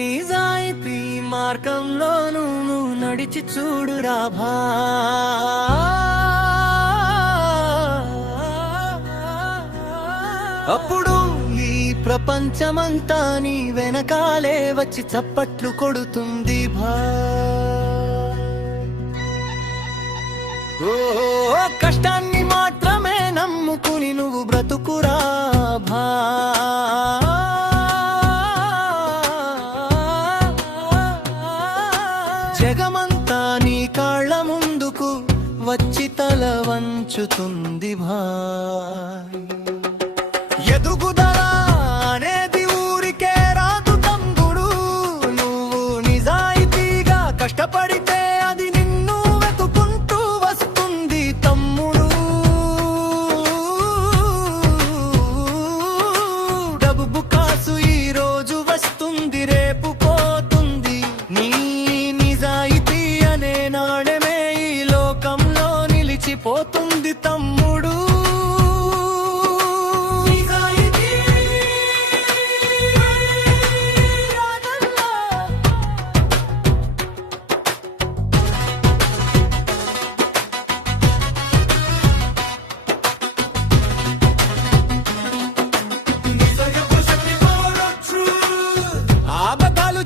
నిజాయితీ మార్గంలో నువ్వు నడిచి చూడురా అప్పుడు ఈ ప్రపంచమంతా నీ వెనకాలే వచ్చి చప్పట్లు కొడుతుంది ఓ కష్టాన్ని మాత్రమే నమ్ముకుని నువ్వు బ్రతుకురా జగమంతా నీ కాళ్ళ ముందుకు వచ్చి తల వంచుతుంది ఎదుగుదల అనేది ఊరికే రాదు తమ్ముడు, నువ్వు నిజాయితీగా కష్టపడితే అది నిన్ను వెతుకుంటూ వస్తుంది తమ్ముడు. డబ్బు కాసు ఈ రోజు వస్తుంది రేపు పోతుంది, నీ నిజాయితీ అనే నాణ్యమే ఈ లోకంలో నిలిచిపోతుంది తమ్ముడు.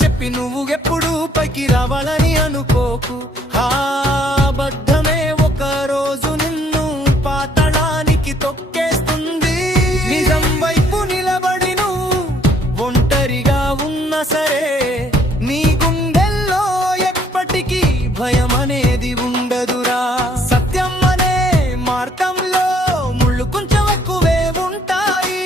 చెప్పి నువ్వు ఎప్పుడు పైకి రావాలని అనుకోకు, అబద్ధమే ఒక రోజు నిన్ను పాతాళానికి తొక్కేస్తుంది. నిజం వైపు నిలబడి నువ్వు ఒంటరిగా ఉన్నా సరే నీ గుండెల్లో ఎప్పటికీ భయం అనేది ఉండదురా. సత్యం అనే మార్గంలో ముళ్ళు కొంచెం ఎక్కువే ఉంటాయి,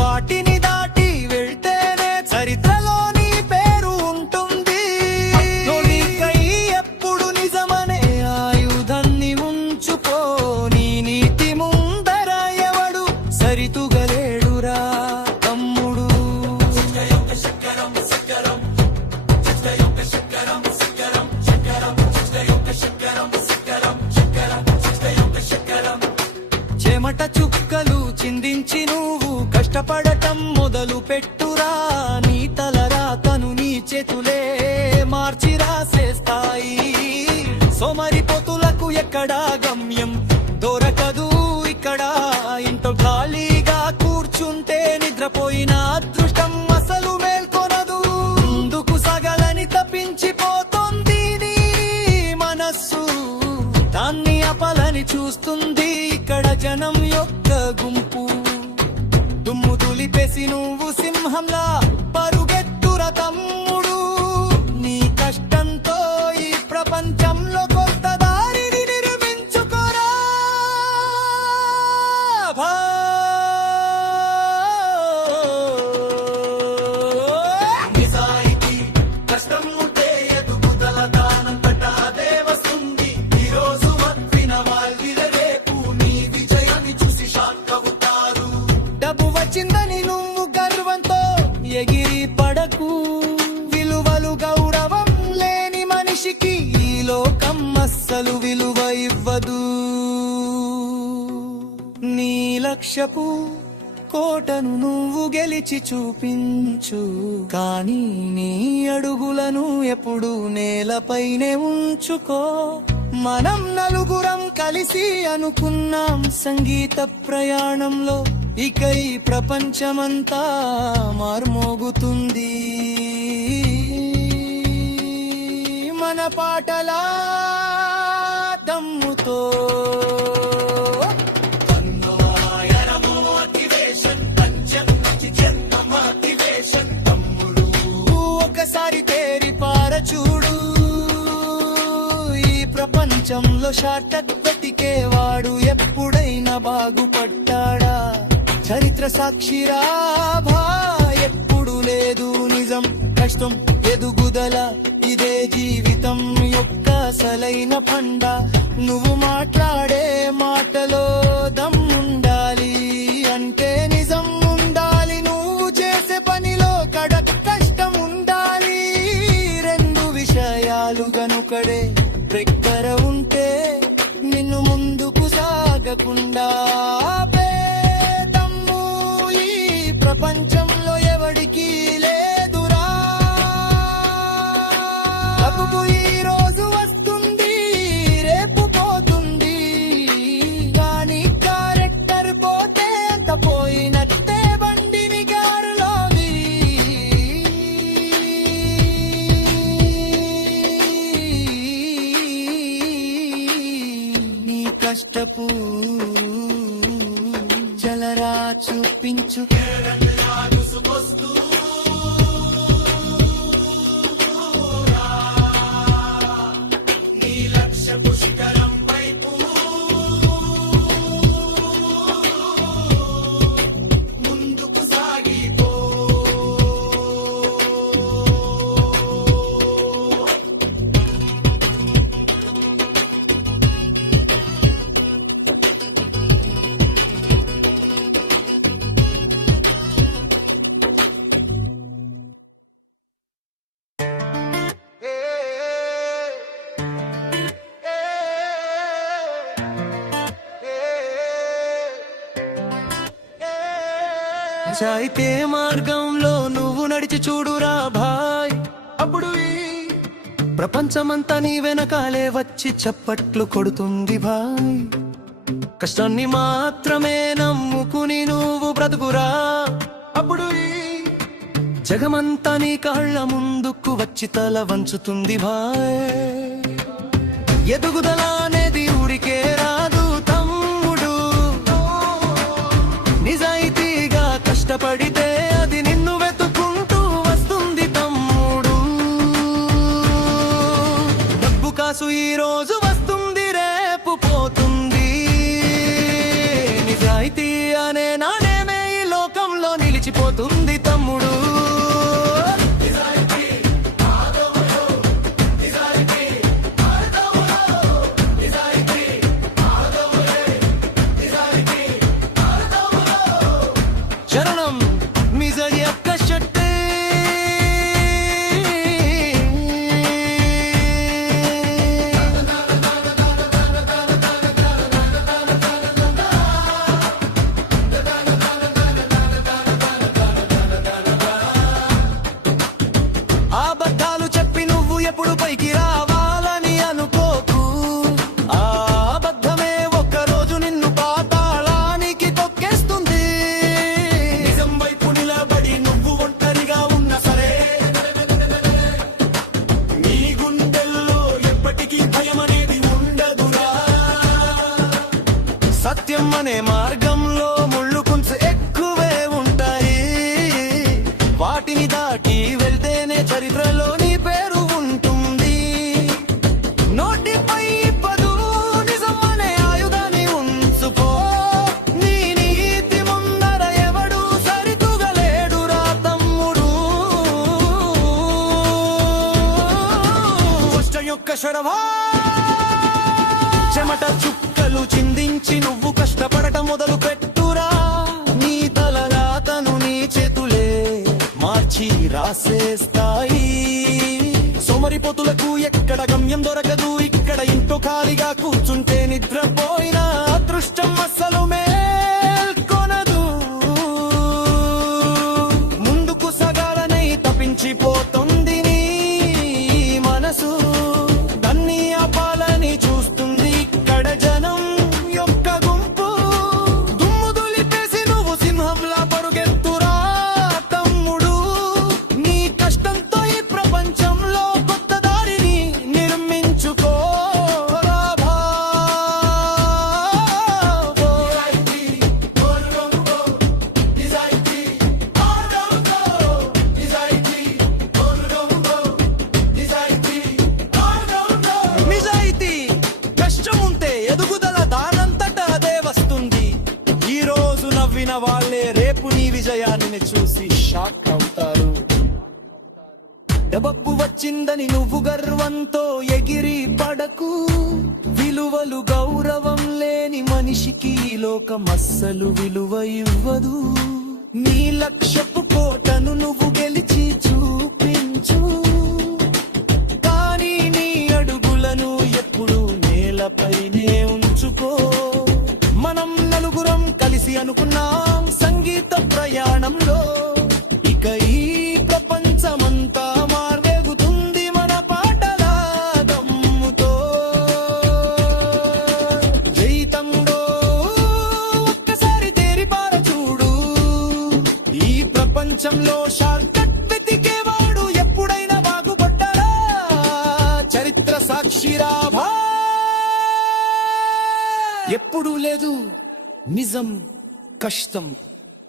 వాటిని దాటి వెళ్తేనే చరిత్రలో సరితుగలేడురా తమ్ముడు. చెమట చుక్కలు చిందించి నువ్వు కష్టపడటం మొదలు పెట్టురా, నీ తలరాతను నీ చేతులే మార్చి రాసేస్తాయి. సోమరిపోతులకు ఎక్కడా గమ్యం దొరకదు ఇక్కడ, ఇంట్లో ఖాళీగా కూర్చుంటే నిద్రపోయిన అదృష్టం అసలు మేల్కొనదు. ముందుకు సగలని తప్పించిపోతుంది నీ మనస్సు, దాన్ని అపలని చూస్తుంది ఇక్కడ జనం యొక్క గుంపు. దుమ్ము దులిపేసి నువ్వు సింహంలా పరుగెత్తుర తమ్ముడు, నీ కష్టంతో ఈ ప్రపంచంలో కొత్త దారిని నిర్మించుకోరా. నిజాయితీ కష్టం ఉంటే ఎదుగుదల దానంతటా అదే వస్తుంది. ఈ రోజు వత్తిన వాళ్ళ రేపు నీ విజయాన్ని చూసి షాక్ అవుతారు. డబ్బు వచ్చిందని నువ్వు గర్వంతో ఎగిరి పడకు, విలువలు గౌరవం లేని మనిషికి ఈ లోకం అస్సలు విలువ ఇవ్వదు. నీ లక్ష్యపు కోటను నువ్వు గెలిచి చూపించు, కానీ నీ అడుగులను ఎప్పుడు నేలపైనే ఉంచుకో. మనం నలుగురం కలిసి అనుకున్నాం సంగీత ప్రయాణంలో, ఇక ఈ ప్రపంచమంతా మార్మోగుతుంది మన పాటల దమ్ముతో. ఒకసారి తేరి పారచూడు, ఈ ప్రపంచంలో షార్టక్ వెతికేవాడు ఎప్పుడైనా బాగుపడ్డాడా? చరిత్ర సాక్షిరా ఎప్పుడు లేదు నిజం, కష్టం ఎదుగుదల ఇదే జీవితం యొక్క అసలైన పండ. నువ్వు మాట్లాడే మాటలో దమ్ముండాలి అంటే నిజం ఉండాలి, నువ్వు చేసే పనిలో కడక్ కష్టం ఉండాలి. రెండు విషయాలు గనుకడే దగ్గర ఉంటే నిన్ను ముందుకు సాగకుండా ప్రపంచంలో ఎవడికి లేదురా. అదృష్టపు జలరా చూపించు అయితే మార్గంలో నువ్వు నడిచి చూడురా భాయ్, అప్పుడు ఈ ప్రపంచమంతా నీ వెనకాలే వచ్చి చప్పట్లు కొడుతుంది భాయ్. కష్టాన్ని మాత్రమే నమ్ముకుని నువ్వు బ్రతుకురా, అప్పుడు ఈ జగమంతా నీ కాళ్ళ ముందుకు వచ్చి తల వంచుతుంది భాయ్. ఎదుగుదల అనేది ఊరికే రాదు తమ్ముడు, నిజాయితీగా కష్టపడితే అది నిన్ను వెతుక్కుంటూ వస్తుంది తమ్ముడు. డబ్బు కాసు ఈ రోజు వస్తుంది రేపు పోతుంది, నిజాయితీ అనే నాణేమే ఈ లోకంలో నిలిచిపోతుంది తమ్ముడు. శరణం మిజరి అక్క శెట్టి. అబద్ధాలు చెప్పి నువ్వు ఎప్పుడు పైకి రావాలని అనుకోకు, ఆ అబద్ధమే ఒక్కరోజు నిన్ను పాతాళానికి తొక్కేస్తుంది. నిజం వైపు నిలబడి నువ్వు ఒంటరిగా ఉన్నా సరే, నీ గుండెల్లో ఎప్పటికీ భయం అనేది ఉండదురా. సత్యం అనే మార్గంలో ముళ్ళు కొంచెం ఎక్కువే ఉంటాయి, వాటిని దాటి వెళ్తేనే చరిత్రలో నీ పేరు ఉంటుంది. నోటిపై పదు నిజం అనే ఆయుధాన్ని ఉంచుకో, నీ నీతి ముందర ఎవడు సరితుగలేడురా తమ్ముడు. కష్టం యొక్క శరవా చెమట చుక్కలు చిందించి నువ్వు కష్టపడటం మొదలు పెట్టురా. నీ తలరాతను నీ చేతులే మార్చి రాసేస్తాయి. సోమరిపోతులకు ఎక్కడ గమ్యం దొరకదు, ఇక్కడ ఇంట్లో ఖాళీగా కూర్చుంటే నిద్రపోయిన అదృష్టం అస్సలు మేల్కొనదు. ముందుకు సగాలనై తప్పించిపోతుంది నీ మనసు, దాన్ని ఆపాలని చూస్తుంది ఇక్కడ జనం యొక్క గుంపు. దుమ్ము దులిపేసి నువ్వు సింహంలా పరుగెత్తురా తమ్ముడు. నీ కష్టంతో ఈ ప్రపంచంలో కొత్త దారిని నిర్మించుకోరా బాబో. నిజాయితీ కష్టం ఉంటే ఎదుగుదల దానంతట అదే వస్తుంది. ఈ రోజు నవ్విన వాళ్ళే రేపు నీ విజయాన్ని చూసి షాక్ అవుతారు. డబ్బు వచ్చిందని నువ్వు గర్వంతో ఎగిరి పడకు, విలువలు గౌరవం లేని మనిషికి ఈ లోకం అస్సలు విలువ ఇవ్వదు. నీ లక్ష్యపు కోటను నువ్వు గెలిచి చూపించు, కానీ నీ అడుగులను ఎప్పుడు నేలపైనే ఉంచుకో. మనం నలుగురం కలిసి అనుకున్నాం సంగీత ప్రయాణంలో, ఇక ఈ ప్రపంచమంతా మార్వేగుతుంది మన పాటల దమ్ముతో. జై తమ్ముడో ఒక్కసారి తేరిపార చూడు, ఈ ప్రపంచంలో షార్ట్కట్ వెతికేవాడు ఎప్పుడైనా బాగుపడ్డాడా? చరిత్ర సాక్షిరా భాయ్. ఎప్పుడూ లేదు నిజం, కష్టం,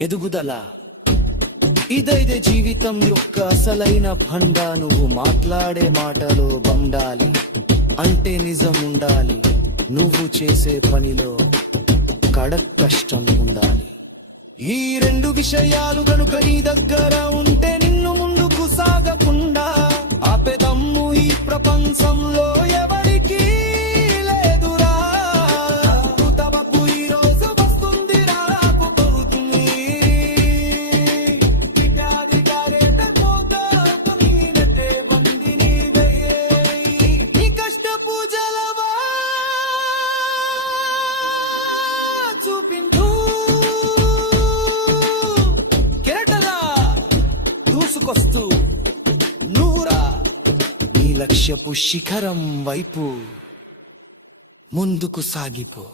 ఎదుగుదల. ఇదైతే జీవితం యొక్క అసలైన పండ. నువ్వు మాట్లాడే మాటలో బండాలి అంటే నిజం ఉండాలి. నువ్వు చేసే పనిలో కడక్ కష్టం ఉండాలి. ఈ రెండు విషయాలు గనుక నీ దగ్గర ఉంటే నిన్ను ముందుకు సాగకుండా ఆపేదమ్ము ఈ ప్రపంచంలో ఎవరికి లేదురా. తవకు ఈ రోజు వస్తుంది రాకు పోతుంది. నీ కష్టపు జలవా చూపించు కెరటలా దూసుకొస్తూ నువ్వురా నీ లక్ష్యపు శిఖరం వైపు ముందుకు సాగిపో.